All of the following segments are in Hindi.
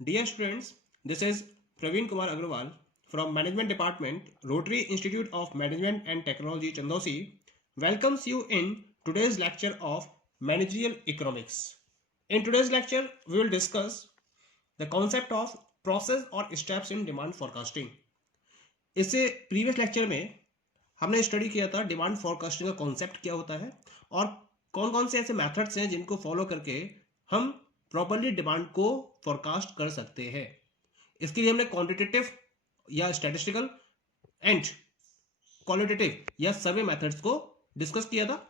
Dear students, this is Praveen Kumar Agrawal from Management Department, Rotary Institute of Management and Technology, Chandosi, welcomes you in today's lecture of Managerial Economics. In today's lecture, we will discuss the concept of process or steps in demand forecasting. इससे प्रीवियस लेक्चर में हमने स्टडी किया था डिमांड फोरकास्टिंग का कॉन्सेप्ट क्या होता है और कौन कौन से ऐसे मेथड्स हैं जिनको फॉलो करके हम प्रॉपरली डिमांड को फोरकास्ट कर सकते हैं। इसके लिए हमने क्वांटिटेटिव या स्टैटिस्टिकल एंड क्वालिटेटिव या सर्वे मेथड्स को डिस्कस किया था।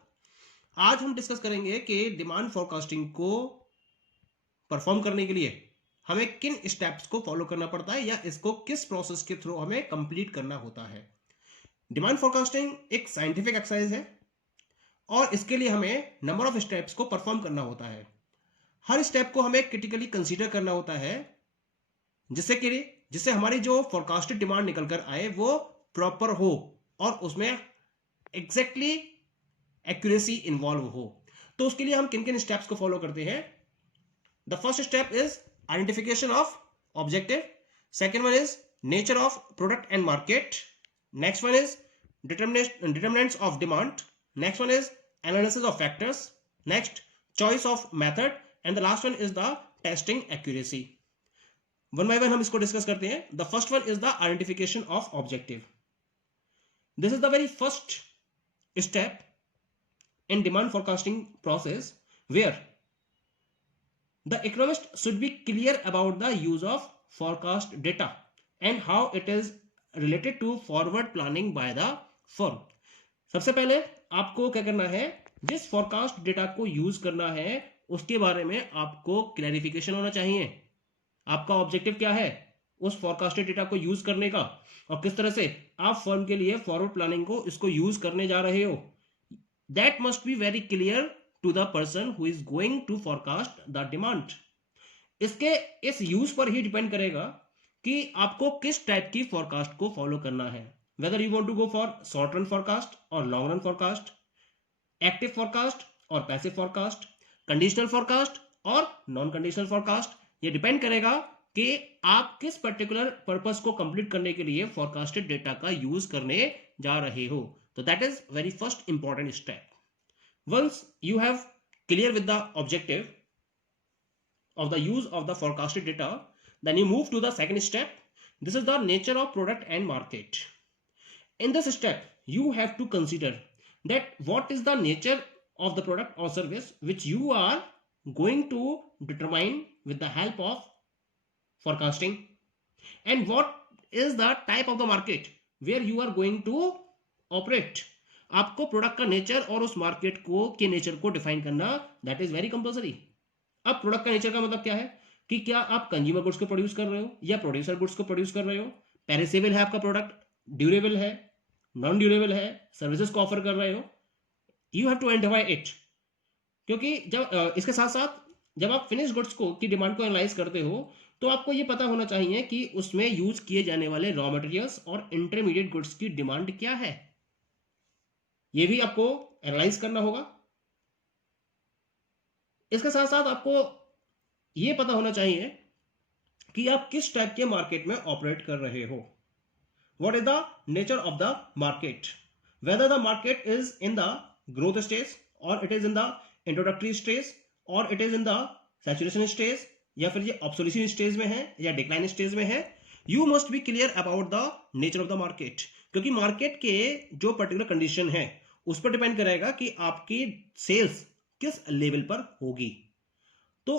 आज हम डिस्कस करेंगे कि डिमांड फोरकास्टिंग को परफॉर्म करने के लिए हमें किन स्टेप्स को फॉलो करना पड़ता है या इसको किस प्रोसेस के थ्रू हमें कंप्लीट करना होता है। डिमांड फोरकास्टिंग एक साइंटिफिक एक्सरसाइज है और इसके लिए हमें नंबर ऑफ स्टेप्स को परफॉर्म करना होता है। हर स्टेप को हमें क्रिटिकली कंसीडर करना होता है जिससे हमारी जो फोरकास्टेड डिमांड निकल कर आए वो प्रॉपर हो और उसमें एग्जैक्टली एक्यूरेसी इन्वॉल्व हो। तो उसके लिए हम किन किन स्टेप्स को फॉलो करते हैं। The first step is identification of objective, second one is nature of product and market, next one is determinants of demand, next one is analysis of factors, next choice of method and the last one is the testing accuracy. One by one हम इसको डिस्कस करते हैं। The first one is the identification of objective. This is the very first step in demand forecasting process where the economist should be clear about the use of forecast data and how it is related to forward planning by the firm. सबसे पहले आपको क्या करना है, जिस फॉरकास्ट डेटा को यूज करना है उसके बारे में आपको क्लैरिफिकेशन होना चाहिए। आपका ऑब्जेक्टिव क्या है उस फॉरकास्टेड डेटा को यूज करने का और किस तरह से आप फर्म के लिए फॉरवर्ड प्लानिंग को इसको यूज करने जा रहे हो। That must be very clear to the person who is going to forecast the demand. इसके इस यूज पर ही डिपेंड करेगा कि आपको किस टाइप की फोरकास्ट को फॉलो करना है, whether you want to go for short run forecast और long run forecast, active forecast और पैसिव फोरकास्ट, कंडीशनल फोरकास्ट और नॉन कंडीशनल फोरकास्ट। ये डिपेंड करेगा कि आप किस पर्टिकुलर पर्पस को कंप्लीट करने के लिए फोरकास्टेड डेटा का यूज करने जा रहे हो। तो that is very first important step. Once you have clear with the objective of the use of the forecasted data, then you move to the second step. This is the nature of product and market. In this step you have to consider that what is the nature of the product or service which you are going to determine with the help of forecasting, and what is the type of the market where you are going to operate. आपको प्रोडक्ट का नेचर और उस मार्केट को के नेचर को डिफाइन करना दैट इज वेरी कंपल्सरी। अब प्रोडक्ट का नेचर का मतलब क्या है कि क्या आप कंज्यूमर गुड्स को प्रोड्यूस कर रहे हो या प्रोड्यूसर गुड्स को प्रोड्यूस कर रहे हो, पेरिसेबल है आपका प्रोडक्ट, ड्यूरेबल है, नॉन ड्यूरेबल है, सर्विसेज को ऑफर कर रहे हो। You have to identify it, क्योंकि जब इसके साथ साथ जब आप फिनिश गुड्स को की डिमांड को एनालाइज करते हो तो आपको ये पता होना चाहिए कि उसमें यूज किए जाने वाले रॉ मटेरियल्स और इंटरमीडिएट गुड्स की डिमांड क्या है, ये भी आपको एनालाइज करना होगा। इसके साथ साथ आपको यह पता होना चाहिए कि आप किस टाइप के मार्केट में ऑपरेट कर रहे हो। What is the nature of the market, whether the market is in the growth stage और it is in the introductory stage और it is in the saturation stage या फिर ये ऑब्सोल्यूशन स्टेज में है या डिक्लाइन स्टेज में है। You must be clear about the nature of the market, क्योंकि मार्केट के जो पर्टिकुलर कंडीशन है उस पर डिपेंड करेगा कि आपकी सेल्स किस लेवल पर होगी। तो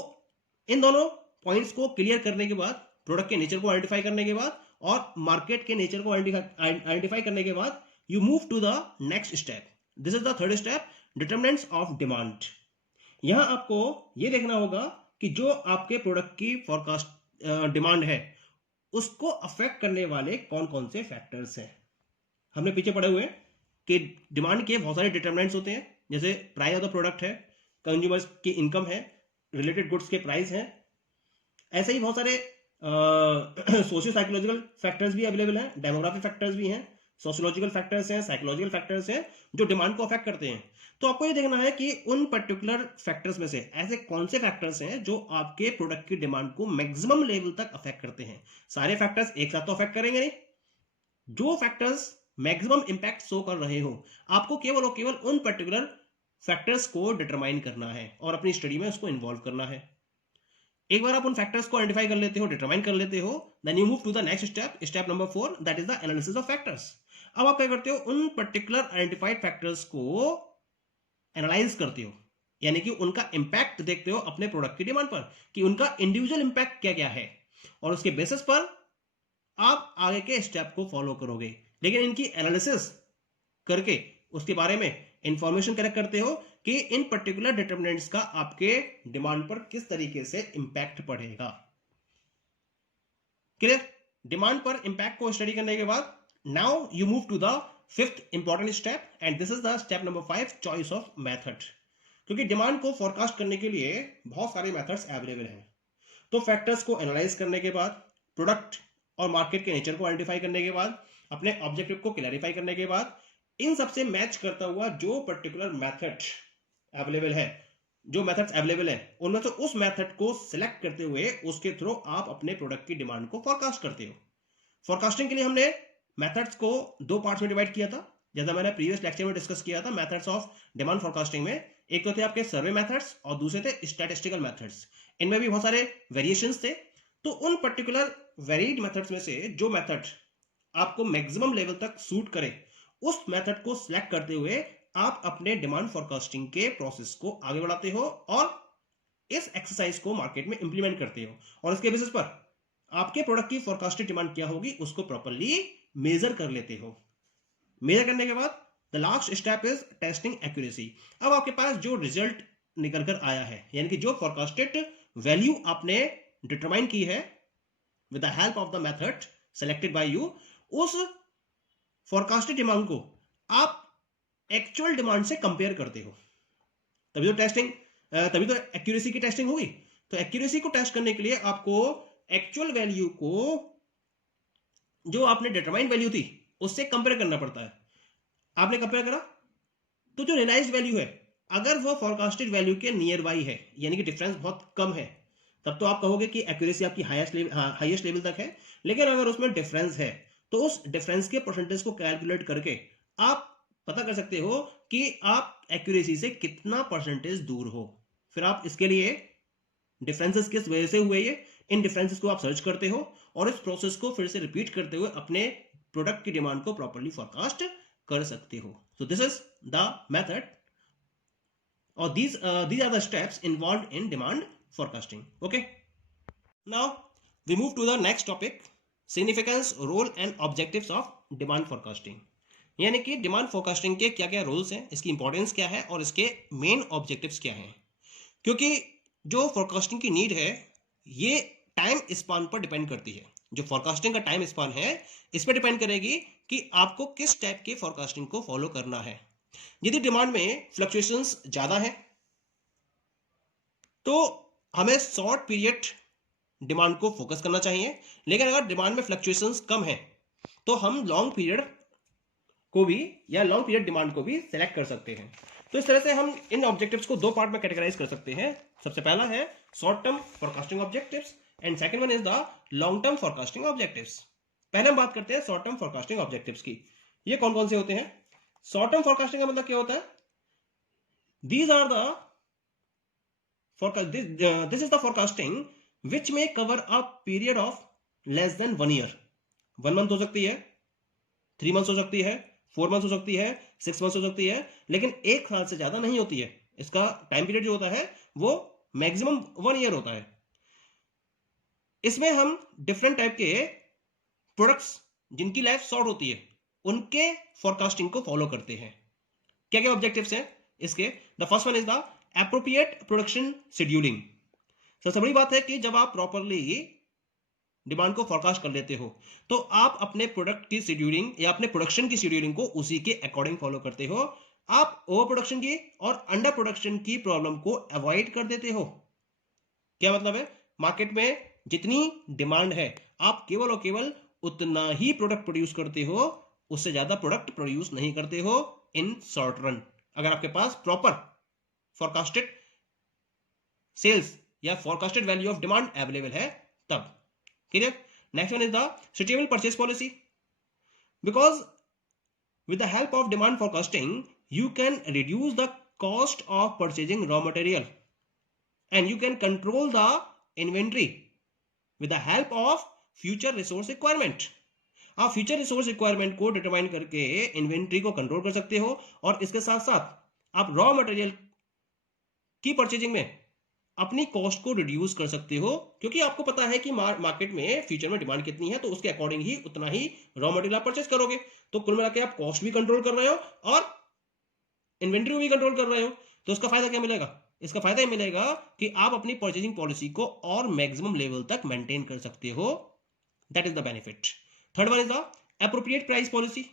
इन दोनों पॉइंट्स को क्लियर करने के बाद, प्रोडक्ट के नेचर को आइडेंटिफाई करने के बाद और मार्केट के नेचर को आइडेंटिफाई करने के बाद you move to the next step. This is the third step, determinants of demand. यहां आपको यह देखना होगा कि जो आपके प्रोडक्ट की फोरकास्ट डिमांड है उसको अफेक्ट करने वाले कौन कौन से फैक्टर्स हैं। हमने पीछे पढ़े हुए कि डिमांड के बहुत सारे डिटरमिनेंट्स होते हैं, जैसे प्राइस ऑफ द प्रोडक्ट है, कंज्यूमर्स की इनकम है, रिलेटेड गुड्स के प्राइस हैं। ऐसे ही बहुत सारे सोशियो साइकोलॉजिकल फैक्टर्स भी अवेलेबल हैं, डेमोग्राफिक फैक्टर्स भी हैं, सोशियोलॉजिकल फैक्टर्स हैं, साइकोलॉजिकल फैक्टर्स हैं जो डिमांड को अफेक्ट करते हैं। तो आपको ये देखना है कि उन पर्टिकुलर फैक्टर्स में से ऐसे कौन से फैक्टर्स हैं जो आपके प्रोडक्ट की डिमांड को मैक्सिमम लेवल तक अफेक्ट करते हैं। सारे फैक्टर्स एक साथ तो अफेक्ट करेंगे नहीं, जो फैक्टर्स मैक्सिमम इंपैक्ट शो कर रहे हो, आपको केवल और केवल उन पर्टिकुलर फैक्टर्स को डिटरमाइन करना है और अपनी स्टडी में उसको इन्वॉल्व करना है। एक बार आप उन फैक्टर्स को आइडेंटिफाई कर लेते हो, डिटरमाइन कर लेते हो, then you move to the next step, step number 4, that is the analysis of factors. अब आप क्या करते हो, उन पर्टिकुलर आइडेंटिफाइड फैक्टर्स को एनालाइज करते हो, यानी कि उनका इंपैक्ट देखते हो अपने प्रोडक्ट की डिमांड पर, कि उनका इंडिविजुअल इंपैक्ट क्या क्या है, और उसके बेसिस पर आप आगे के स्टेप को फॉलो करोगे। लेकिन इनकी एनालिसिस करके उसके बारे में इंफॉर्मेशन कलेक्ट करते हो कि इन पर्टिकुलर डिटरमिनेंट्स का आपके डिमांड पर किस तरीके से इंपैक्ट पड़ेगा। क्लियर? डिमांड पर इंपैक्ट को स्टडी करने के बाद now you move to the fifth important step, and this is the step number 5, choice of method. क्योंकि डिमांड को फोरकास्ट करने के लिए बहुत सारे मेथड्स अवेलेबल हैं। तो फैक्टर्स को एनालाइज करने के बाद, प्रोडक्ट और मार्केट के नेचर को आइडेंटिफाई करने के बाद, अपने ऑब्जेक्टिव को क्लैरिफाई करने के बाद, इन सबसे मैच करता हुआ जो पर्टिकुलर मेथड अवेलेबल है, जो मेथड्स अवेलेबल है, उनमें से उस मेथड को सिलेक्ट करते हुए उसके थ्रू आप अपने प्रोडक्ट की डिमांड को फोरकास्ट करते हो। फोरकास्टिंग के लिए हमने मेथड्स को दो पार्ट्स में डिवाइड किया था, जैसा मैंने प्रीवियस लेक्चर में डिस्कस किया था। मेथड्स ऑफ डिमांड फोरकास्टिंग में एक तो थे आपके सर्वे मेथड्स और दूसरे थे स्टैटिस्टिकल मेथड्स। इनमें भी बहुत सारे वेरिएशंस थे। तो उन पर्टिकुलर वेरिड मेथड्स में से जो मेथड आपको मैक्सिमम लेवल तक सूट करे, उस मेथड को सिलेक्ट करते हुए आप अपने डिमांड फोरकास्टिंग के प्रोसेस को आगे बढ़ाते हो और इस एक्सरसाइज को मार्केट में इंप्लीमेंट करते हो, और इसके बेसिस पर आपके प्रोडक्ट की फोरकास्टेड डिमांड क्या होगी उसको प्रॉपर्ली मेजर कर लेते हो। मेजर करने के बाद the last step is testing accuracy. अब आपके पास जो रिजल्ट निकल कर आया है, यानी कि जो फोरकास्टेड वैल्यू आपने डिटरमाइन की है with the help of the method selected bye you, उस फोरकास्टेड डिमांड को आप एक्चुअल डिमांड से कंपेयर करते हो। तभी तो एक्यूरेसी की टेस्टिंग होगी। तो एक्यूरेसी को टेस्ट करने के लिए आपको एक्चुअल वैल्यू को जो आपने डिटरमाइंड वैल्यू थी उससे कंपेयर करना पड़ता है। आपने कंपेयर करा तो जो रियलाइज्ड वैल्यू है, अगर वो फोरकास्टेड वैल्यू के नियर बाई है, यानी कि डिफरेंस बहुत कम है, तब तो आप कहोगे कि एक्यूरेसी आपकी हाईएस्ट लेवल तक है। लेकिन अगर उसमें डिफरेंस है तो उस डिफरेंस के परसेंटेज को कैलकुलेट करके आप पता कर सकते हो कि आप एक्यूरेसी से कितना परसेंटेज दूर हो। फिर आप इसके लिए डिफरेंसेस किस वजह से हुए, ये इन डिफरेंसेस को आप सर्च करते हो और इस प्रोसेस को फिर से रिपीट करते हुए अपने प्रोडक्ट की डिमांड को प्रॉपर्ली फोरकास्ट कर सकते हो। So this is the method और these are the steps involved in demand forecasting. Okay, now we move to the next topic, significance, role and objectives of demand forecasting। यानी कि डिमांड फोरकास्टिंग के क्या क्या रोल्स हैं, इसकी इंपॉर्टेंस क्या है और इसके मेन ऑब्जेक्टिव्स क्या हैं। क्योंकि जो फोरकास्टिंग की नीड है ये टाइम स्पान पर डिपेंड करती है। जो फोरकास्टिंग का टाइम स्पान है इस पर डिपेंड करेगी कि आपको किस टाइप के फोरकास्टिंग को फॉलो करना है। यदि डिमांड में फ्लक्चुएशंस ज्यादा है तो हमें शॉर्ट पीरियड डिमांड को फोकस करना चाहिए, लेकिन अगर डिमांड में फ्लक्चुएशंस कम है तो हम लॉन्ग पीरियड को भी या लॉन्ग पीरियड डिमांड को भी सिलेक्ट कर सकते हैं। तो इस तरह से हम इन ऑब्जेक्टिव्स को दो पार्ट में कैटेगराइज कर सकते हैं। सबसे पहला है short term forecasting objectives and second one is the long term forecasting objectives. पहले हम बात करते हैं शॉर्ट टर्म फोरकास्टिंग ऑब्जेक्टिव्स की। ये कौन कौन से होते हैं? शॉर्ट टर्म फोरकास्टिंग का मतलब क्या होता है? These are the this is the forecasting which may cover a period of less than 1 year। 1 month हो सकती है, 3 months हो सकती है, 4 months हो सकती है, 6 months हो सकती है, लेकिन एक साल से ज्यादा नहीं होती है। इसका टाइम पीरियड जो होता है वो मैक्सिमम 1 year होता है। इसमें हम डिफरेंट टाइप के प्रोडक्ट्स जिनकी लाइफ शॉर्ट होती है उनके फोरकास्टिंग को फॉलो करते हैं। क्या क्या ऑब्जेक्टिव्स हैं इसके? The first one is the appropriate production scheduling. सबसे बड़ी बात है कि जब आप प्रॉपरली डिमांड को फोरकास्ट कर लेते हो तो आप अपने प्रोडक्ट की शेड्यूलिंग या अपने प्रोडक्शन की शेड्यूलिंग को उसी के अकॉर्डिंग फॉलो करते हो। आप ओवर प्रोडक्शन की और अंडर प्रोडक्शन की प्रॉब्लम को अवॉइड कर देते हो। क्या मतलब है? मार्केट में जितनी डिमांड है आप केवल और केवल उतना ही प्रोडक्ट प्रोड्यूस करते हो उससे ज्यादा प्रोडक्ट प्रोड्यूस नहीं करते हो इन शॉर्ट रन, अगर आपके पास प्रॉपर फोरकास्टेड सेल्स या forecasted value of demand available है तब। Clear? Next one is the suitable purchase policy. Because with the help of demand forecasting you can reduce the cost of purchasing raw material and you can control the inventory with the help of future resource requirement। आप फ्यूचर रिसोर्स रिक्वायरमेंट को डिटरमाइन करके इन्वेंट्री को कंट्रोल कर सकते हो और इसके साथ साथ आप रॉ मटेरियल की परचेजिंग में अपनी कॉस्ट को रिड्यूस कर सकते हो, क्योंकि आपको पता है कि मार्केट में फ्यूचर में डिमांड कितनी है, तो उसके अकॉर्डिंग ही उतना ही रॉ मटेरियल आप परचेज करोगे। तो कुल मिला के आप कॉस्ट भी कंट्रोल कर रहे हो और इन्वेंट्री भी कंट्रोल कर रहे हो। तो इसका फायदा क्या मिलेगा? इसका फायदा ये मिलेगा कि आप अपनी परचेजिंग पॉलिसी को और मैक्सिमम लेवल तक मेंटेन कर सकते हो। That is the benefit. Third one is the appropriate price policy.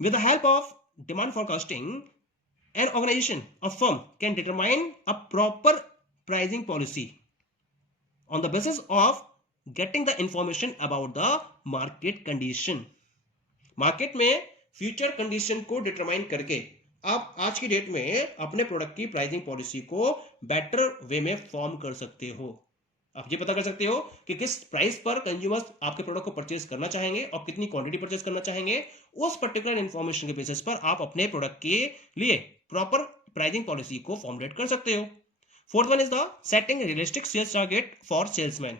With the help of demand forecasting an organization, a firm can determine a proper pricing policy on the basis of getting the information about the market condition। Market में फ्यूचर कंडीशन को डिटरमाइन करके आप आज की डेट में अपने प्रोडक्ट की प्राइसिंग पॉलिसी को बेटर वे में फॉर्म कर सकते हो। आप ये पता कर सकते हो कि किस प्राइस पर कंज्यूमर्स आपके प्रोडक्ट को परचेज करना चाहेंगे और कितनी क्वांटिटी परचेज करना चाहेंगे। उस पर्टिकुलर इंफॉर्मेशन के बेसिस पर आप अपने प्रोडक्ट के लिए प्रॉपर प्राइसिंग पॉलिसी को फॉर्मुलेट कर सकते हो। Fourth one is the setting realistic sales target for salesman.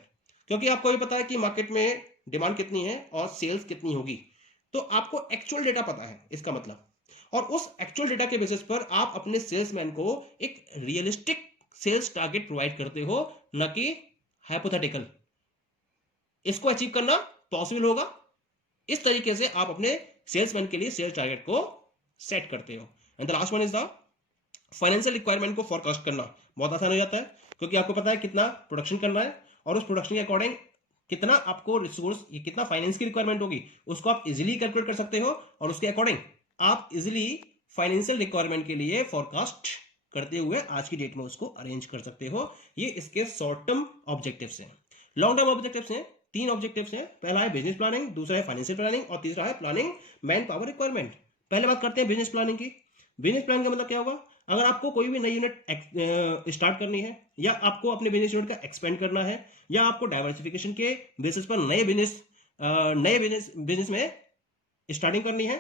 क्योंकि आपको भी पता है कि मार्केट में डिमांड कितनी है और सेल्स कितनी होगी, तो आपको एक्चुअल डेटा पता है इसका मतलब, और उस एक्चुअल डेटा के बेसिस पर आप अपने सेल्समैन को एक रियलिस्टिक सेल्स टारगेट प्रोवाइड करते हो, न कि हाइपोथेटिकल। इसको अचीव करना पॉसिबल होगा। इस तरीके से आप अपने सेल्समैन के लिए सेल्स टारगेट को सेट करते हो। And the last one is the financial requirement को फोरकास्ट करना। बहुत आसान हो जाता है, क्योंकि आपको पता है कितना प्रोडक्शन करना है और उस प्रोडक्शन के अकॉर्डिंग कितना आपको रिसोर्स, कितना फाइनेंस की रिक्वायरमेंट होगी, उसको आप इजीली कैलकुलेट कर सकते हो और उसके अकॉर्डिंग आप इजीली फाइनेंशियल रिक्वायरमेंट के लिए फोरकास्ट करते हुए आज की डेट में उसको अरेंज कर सकते हो। ये इसके शॉर्ट टर्म ऑब्जेक्टिव्स हैं। लॉन्ग टर्म ऑब्जेक्टिव्स हैं, 3 ऑब्जेक्टिव्स हैं। पहला है बिजनेस प्लानिंग, दूसरा है फाइनेंशियल प्लानिंग और तीसरा है प्लानिंग मैन पावर रिक्वायरमेंट। पहले बात करते हैं बिजनेस प्लानिंग की। बिजनेस प्लान का मतलब क्या होगा? अगर आपको कोई भी नई यूनिट स्टार्ट करनी है, या आपको अपने बिजनेस यूनिट का एक्सपेंड करना है, या आपको डाइवर्सिफिकेशन के बेसिस पर नए बिजनेस में स्टार्टिंग करनी है,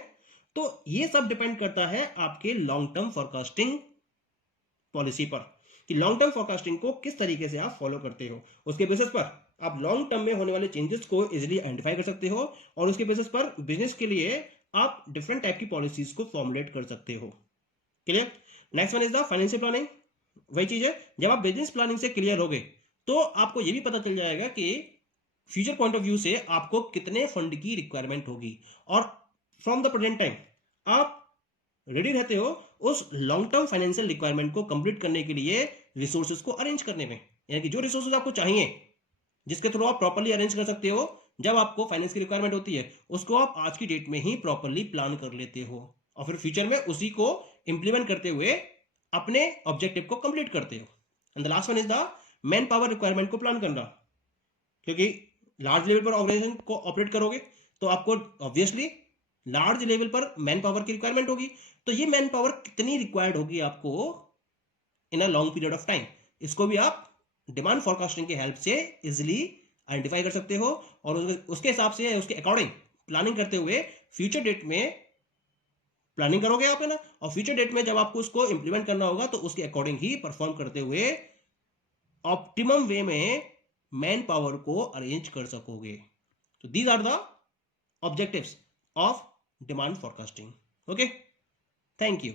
तो ये सब डिपेंड करता है आपके लॉन्ग टर्म फोरकास्टिंग पॉलिसी पर, कि लॉन्ग टर्म फोरकास्टिंग को किस तरीके से आप फॉलो करते हो। उसके बेसिस पर आप लॉन्ग टर्म में होने वाले चेंजेस को इजीली आइडेंटिफाई कर सकते हो और उसके बेसिस पर बिजनेस के लिए आप डिफरेंट टाइप की पॉलिसीज को फॉर्मुलेट कर सकते हो। Clear? Next one is the financial planning. वही चीज है, जब आप बिजनेस प्लानिंग से क्लियर हो गए तो आपको यह भी पता चल जाएगा कि फ्यूचर पॉइंट ऑफ व्यू से आपको कितने फंड की रिक्वायरमेंट होगी, और फ्रॉम द प्रेजेंट टाइम आप रेडी रहते हो उस लॉन्ग टर्म फाइनेंशियल रिक्वायरमेंट को कंप्लीट करने के लिए रिसोर्सेज को अरेंज करने में। यानी कि जो रिसोर्सेज आपको चाहिए, जिसके थ्रू आप प्रॉपर्ली अरेंज कर सकते हो जब आपको फाइनेंस की रिक्वायरमेंट होती है, उसको आप आज की डेट में ही प्रॉपर्ली प्लान कर लेते हो और फिर फ्यूचर में उसी को इंप्लीमेंट करते हुए अपने ऑब्जेक्टिव को कंप्लीट करते हो। And the last one is the man power requirement को प्लान करना। क्योंकि लार्ज लेवल पर ऑर्गेनाइजेशन को ऑपरेट करोगे तो आपको ऑब्वियसली लार्ज लेवल पर मैन पावर की रिक्वायरमेंट होगी। तो ये मैन पावर कितनी रिक्वायर्ड होगी आपको in a long period of time, इसको भी आप डिमांड फोरकास्टिंग की हेल्प से इजिली आइडेंटिफाई कर सकते हो और उसके हिसाब से, उसके अकॉर्डिंग प्लानिंग करते हुए फ्यूचर डेट में प्लानिंग करोगे आप, है ना, और फ्यूचर डेट में जब आपको उसको इंप्लीमेंट करना होगा तो उसके अकॉर्डिंग ही परफॉर्म करते हुए ऑप्टिमम वे में मैन पावर को अरेंज कर सकोगे। तो these are the objectives of demand forecasting. Okay, thank you.